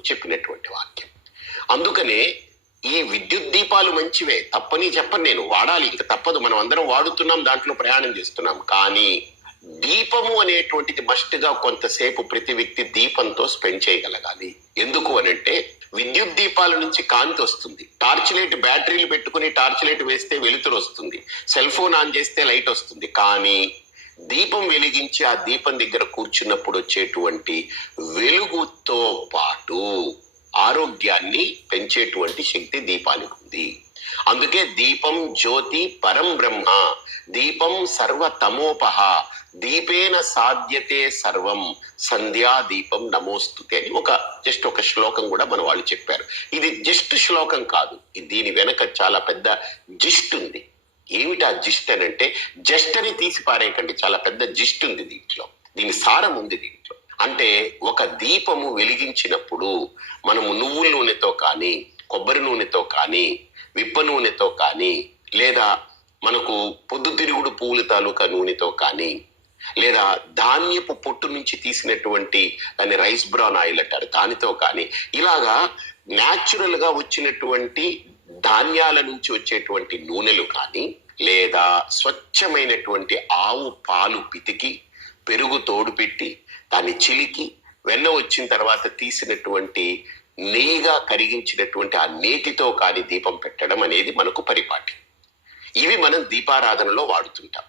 చెప్పినటువంటి వాక్యం. అందుకనే ఈ విద్యుత్ దీపాలు మంచివే. తప్పని చెప్పను నేను. వాడాలి. ఇంకా తప్పదు. మనం అందరం వాడుతున్నాం దాంట్లో ప్రయాణం చేస్తున్నాం. కానీ దీపము అనేటువంటిది మస్ట్గా కొంతసేపు ప్రతి వ్యక్తి దీపంతో స్పెండ్ చేయగలగాలి. ఎందుకు అనంటే విద్యుత్ దీపాల నుంచి కాంతి వస్తుంది. టార్చ్ లైట్ బ్యాటరీలు పెట్టుకుని టార్చ్ లైట్ వేస్తే వెలుతురు వస్తుంది. సెల్ ఫోన్ ఆన్ చేస్తే లైట్ వస్తుంది. కానీ దీపం వెలిగించి ఆ దీపం దగ్గర కూర్చున్నప్పుడు వచ్చేటువంటి వెలుగుతో పాటు ఆరోగ్యాన్ని పెంచేటువంటి శక్తి దీపానికి ఉంది. అందుకే దీపం జ్యోతి పరం బ్రహ్మ దీపం సర్వతమోపహ దీపేన సాధ్యతే సర్వం సంధ్యా దీపం నమోస్తుతే అని ఒక జస్ట్ ఒక శ్లోకం కూడా మన వాళ్ళు చెప్పారు. ఇది జస్ట్ శ్లోకం కాదు. దీని వెనక చాలా పెద్ద జిస్ట్ ఉంది. ఏమిటి ఆ జిస్ట్ అని అంటే జస్టని తీసి పారేయకండి చాలా పెద్ద జిస్ట్ ఉంది దీంట్లో. దీని సారం ఉంది దీంట్లో. అంటే ఒక దీపము వెలిగించినప్పుడు మనము నువ్వుల నూనెతో కానీ కొబ్బరి నూనెతో కానీ విప్ప నూనెతో కానీ లేదా మనకు పొద్దుతిరుగుడు పువ్వుల తాలూకా నూనెతో కానీ లేదా ధాన్యపు పొట్టు నుంచి తీసినటువంటి దాన్ని రైస్ బ్రౌన్ ఆయిల్ అంటారు. దానితో కానీ ఇలాగా న్యాచురల్గా వచ్చినటువంటి ధాన్యాల నుంచి వచ్చేటువంటి నూనెలు కానీ లేదా స్వచ్ఛమైనటువంటి ఆవు పాలు పితికి పెరుగు తోడు పెట్టి దాన్ని చిలికి వెన్న వచ్చిన తర్వాత తీసినటువంటి నెయ్యిగా కరిగించినటువంటి ఆ నేతితో కాని దీపం పెట్టడం అనేది మనకు పరిపాటి. ఇవి మనం దీపారాధనలో వాడుతుంటాం.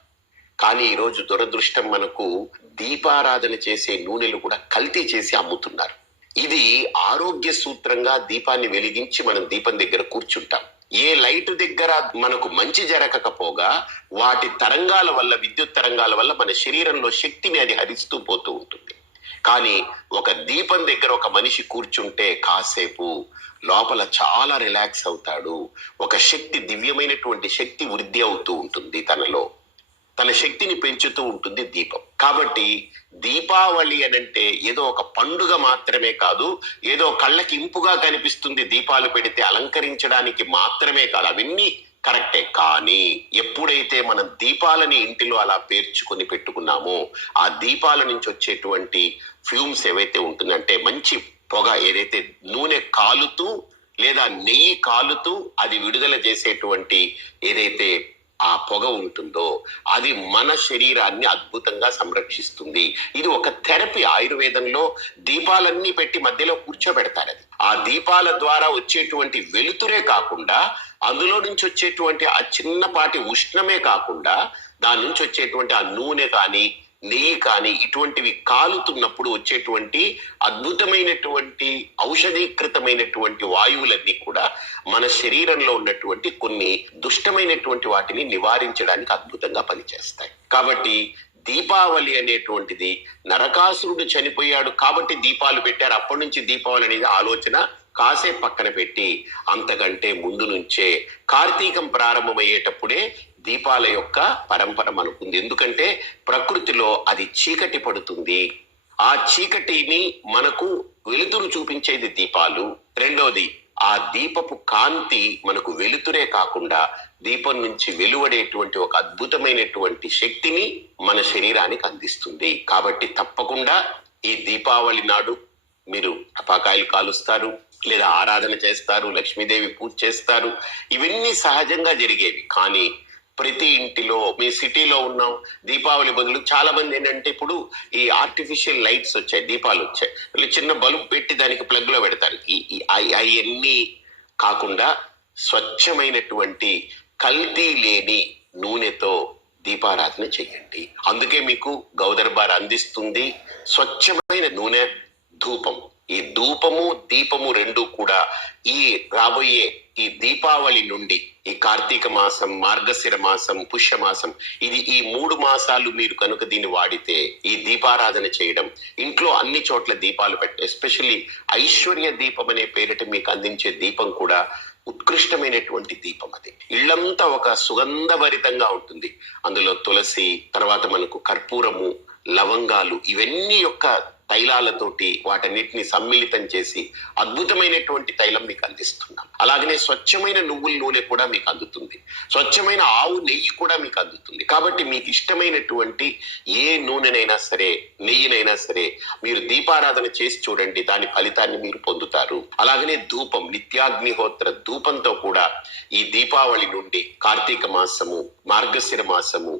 కానీ ఈరోజు దురదృష్టం మనకు దీపారాధన చేసే నూనెలు కూడా కల్తీ చేసి అమ్ముతున్నారు. ఇది ఆరోగ్య సూత్రంగా దీపాన్ని వెలిగించి మనం దీపం దగ్గర కూర్చుంటాం. ఏ లైట్ దగ్గర మనకు మంచి జరగకపోగా వాటి తరంగాల వల్ల విద్యుత్ తరంగాల వల్ల మన శరీరంలో శక్తిని అది హరిస్తూ పోతూ ఉంటుంది. కానీ ఒక దీపం దగ్గర ఒక మనిషి కూర్చుంటే కాసేపు లోపల చాలా రిలాక్స్ అవుతాడు. ఒక శక్తి దివ్యమైనటువంటి శక్తి వృద్ధి అవుతూ ఉంటుంది తనలో. తన శక్తిని పెంచుతూ ఉంటుంది దీపం. కాబట్టి దీపావళి అనంటే ఏదో ఒక పండుగ మాత్రమే కాదు ఏదో కళ్ళకి ఇంపుగా కనిపిస్తుంది దీపాలు పెడితే అలంకరించడానికి మాత్రమే కాదు. అవన్నీ కరెక్టే. కానీ ఎప్పుడైతే మనం దీపాలని ఇంటిలో అలా పేర్చుకొని పెట్టుకున్నామో ఆ దీపాల నుంచి వచ్చేటువంటి ఫ్యూమ్స్ ఏవైతే ఉంటుందంటే మంచి పొగ ఏదైతే నూనె కాలుతూ లేదా నెయ్యి కాలుతూ అది విడుదల చేసేటువంటి ఏదైతే ఆ పొగ ఉంటుందో అది మన శరీరాన్ని అద్భుతంగా సంరక్షిస్తుంది. ఇది ఒక థెరపీ ఆయుర్వేదంలో దీపాలన్నీ పెట్టి మధ్యలో కూర్చోబెడతారు అది. ఆ దీపాల ద్వారా వచ్చేటువంటి వెలుతురే కాకుండా అందులో నుంచి వచ్చేటువంటి ఆ చిన్నపాటి ఉష్ణమే కాకుండా దాని నుంచి వచ్చేటువంటి ఆ నూనె కానీ నెయ్యి కానీ ఇటువంటివి కాలుతున్నప్పుడు వచ్చేటువంటి అద్భుతమైనటువంటి ఔషధీకృతమైనటువంటి వాయువులన్నీ కూడా మన శరీరంలో ఉన్నటువంటి కొన్ని దుష్టమైనటువంటి వాటిని నివారించడానికి అద్భుతంగా పనిచేస్తాయి. కాబట్టి దీపావళి అనేటువంటిది నరకాసురుడు చనిపోయాడు కాబట్టి దీపాలు పెట్టారు. అప్పటి నుంచి దీపావళి అనేది ఆలోచన కాసే పక్కన పెట్టి అంతకంటే ముందు నుంచే కార్తీకం ప్రారంభమయ్యేటప్పుడే దీపాల యొక్క పరంపర మనకుంది ఎందుకంటే ప్రకృతిలో అది చీకటి పడుతుంది. ఆ చీకటిని మనకు వెలుతురు చూపించేది దీపాలు. రెండోది ఆ దీపపు కాంతి మనకు వెలుతురే కాకుండా దీపం నుంచి వెలువడేటువంటి ఒక అద్భుతమైనటువంటి శక్తిని మన శరీరానికి అందిస్తుంది. కాబట్టి తప్పకుండా ఈ దీపావళి నాడు మీరు టపాకాయలు కాలుస్తారు లేదా ఆరాధన చేస్తారు లక్ష్మీదేవి పూజ చేస్తారు. ఇవన్నీ సహజంగా జరిగేవి. కానీ ప్రతి ఇంటిలో మీ సిటీలో ఉన్నాం దీపావళి బదులు చాలా మంది ఏంటంటే ఇప్పుడు ఈ ఆర్టిఫిషియల్ లైట్స్ వచ్చాయి దీపాలు వచ్చాయి. వీళ్ళు చిన్న బల్బ్ పెట్టి దానికి ప్లగ్లో పెడతారు. అవన్నీ కాకుండా స్వచ్ఛమైనటువంటి కల్తీ లేని నూనెతో దీపారాధన చేయండి. అందుకే మీకు గౌదర్బార్ అందిస్తుంది స్వచ్ఛమైన నూనె ధూపం. ఈ ధూపము దీపము రెండు కూడా ఈ రాబోయే ఈ దీపావళి నుండి ఈ కార్తీక మాసం మార్గశిర మాసం పుష్య మాసం ఇది ఈ మూడు మాసాలు మీరు కనుక దీన్ని వాడితే ఈ దీపారాధన చేయడం ఇంట్లో అన్ని చోట్ల దీపాలు పెట్ట ఎస్పెషల్లీ ఐశ్వర్య దీపం అనే పేరిట మీకు అందించే దీపం కూడా ఉత్కృష్టమైనటువంటి దీపం అది. ఇళ్ళంతా ఒక సుగంధభరితంగా ఉంటుంది. అందులో తులసి తర్వాత మనకు కర్పూరము లవంగాలు ఇవన్నీ యొక్క తైలాలతోటి వాటన్నిటిని సమ్మిళితం చేసి అద్భుతమైనటువంటి తైలం మీకు అందిస్తున్నాం. అలాగనే స్వచ్ఛమైన నువ్వుల నూనె కూడా మీకు అందుతుంది. స్వచ్ఛమైన ఆవు నెయ్యి కూడా మీకు అందుతుంది. కాబట్టి మీకు ఇష్టమైనటువంటి ఏ నూనెనైనా సరే నెయ్యినైనా సరే మీరు దీపారాధన చేసి చూడండి. దాని ఫలితాన్ని మీరు పొందుతారు. అలాగనే ధూపం నిత్యాగ్నిహోత్ర ధూపంతో కూడా ఈ దీపావళి నుండి కార్తీక మాసము మార్గశిర మాసము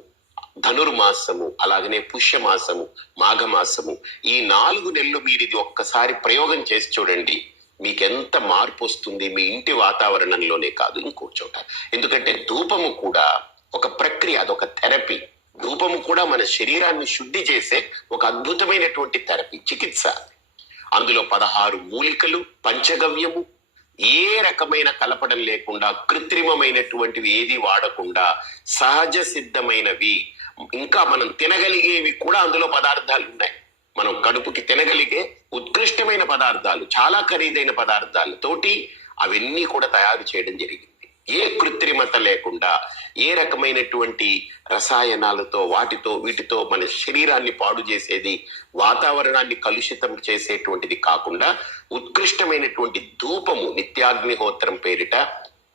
ధనుర్మాసము అలాగనే పుష్యమాసము మాఘమాసము. ఈ నాలుగు నెలలు మీరు ఇది ఒక్కసారి ప్రయోగం చేసి చూడండి. మీకెంత మార్పు వస్తుంది? మీ ఇంటి వాతావరణంలోనే కాదు ఇంకో చోట. ఎందుకంటే ధూపము కూడా ఒక ప్రక్రియ అదొక థెరపీ. ధూపము కూడా మన శరీరాన్ని శుద్ధి చేసే ఒక అద్భుతమైనటువంటి థెరపీ చికిత్స. అందులో పదహారు మూలికలు పంచగవ్యము ఏ రకమైన కలపడం లేకుండా కృత్రిమమైనటువంటివి ఏది వాడకుండా సహజ సిద్ధమైనవి ఇంకా మనం తినగలిగేవి కూడా అందులో పదార్థాలు ఉన్నాయి. మనం కడుపుకి తినగలిగే ఉత్కృష్టమైన పదార్థాలు చాలా ఖరీదైన పదార్థాలతోటి అవన్నీ కూడా తయారు చేయడం జరిగింది. ఏ కృత్రిమత లేకుండా ఏ రకమైనటువంటి రసాయనాలతో వాటితో వీటితో మన శరీరాన్ని పాడు చేసేది వాతావరణాన్ని కలుషితం చేసేటువంటిది కాకుండా ఉత్కృష్టమైనటువంటి ధూపము నిత్యాగ్నిహోత్రం పేరిట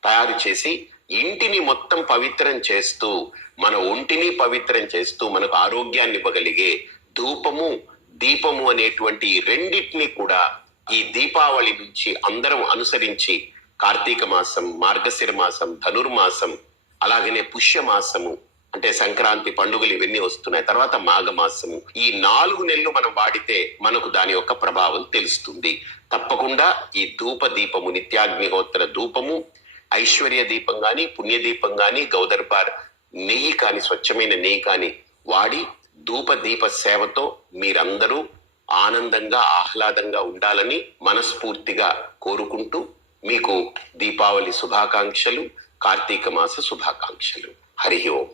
తయారు చేసి ఇంటిని మొత్తం పవిత్రం చేస్తూ మన ఒంటిని పవిత్రం చేస్తూ మనకు ఆరోగ్యాన్ని ఇవ్వగలిగే ధూపము దీపము అనేటువంటి రెండింటిని రెండిటిని కూడా ఈ దీపావళి నుంచి అందరం అనుసరించి కార్తీక మాసం మార్గశిర మాసం ధనుర్మాసం అలాగనే పుష్యమాసము అంటే సంక్రాంతి పండుగలు ఇవన్నీ వస్తున్నాయి. తర్వాత మాఘమాసము. ఈ నాలుగు నెలలు మనం వాడితే మనకు దాని యొక్క ప్రభావం తెలుస్తుంది. తప్పకుండా ఈ ధూప దీపము నిత్యాగ్నిహోత్ర ధూపము ఐశ్వర్య దీపం గాని పుణ్య దీపం గాని గౌదర్బార్ నెయ్యి కాని స్వచ్ఛమైన నెయ్యి కాని వాడి ధూప దీప సేవతో మీరందరూ ఆనందంగా ఆహ్లాదంగా ఉండాలని మనస్ఫూర్తిగా కోరుకుంటూ మీకు దీపావళి శుభాకాంక్షలు కార్తీక మాస శుభాకాంక్షలు. హరి ఓం.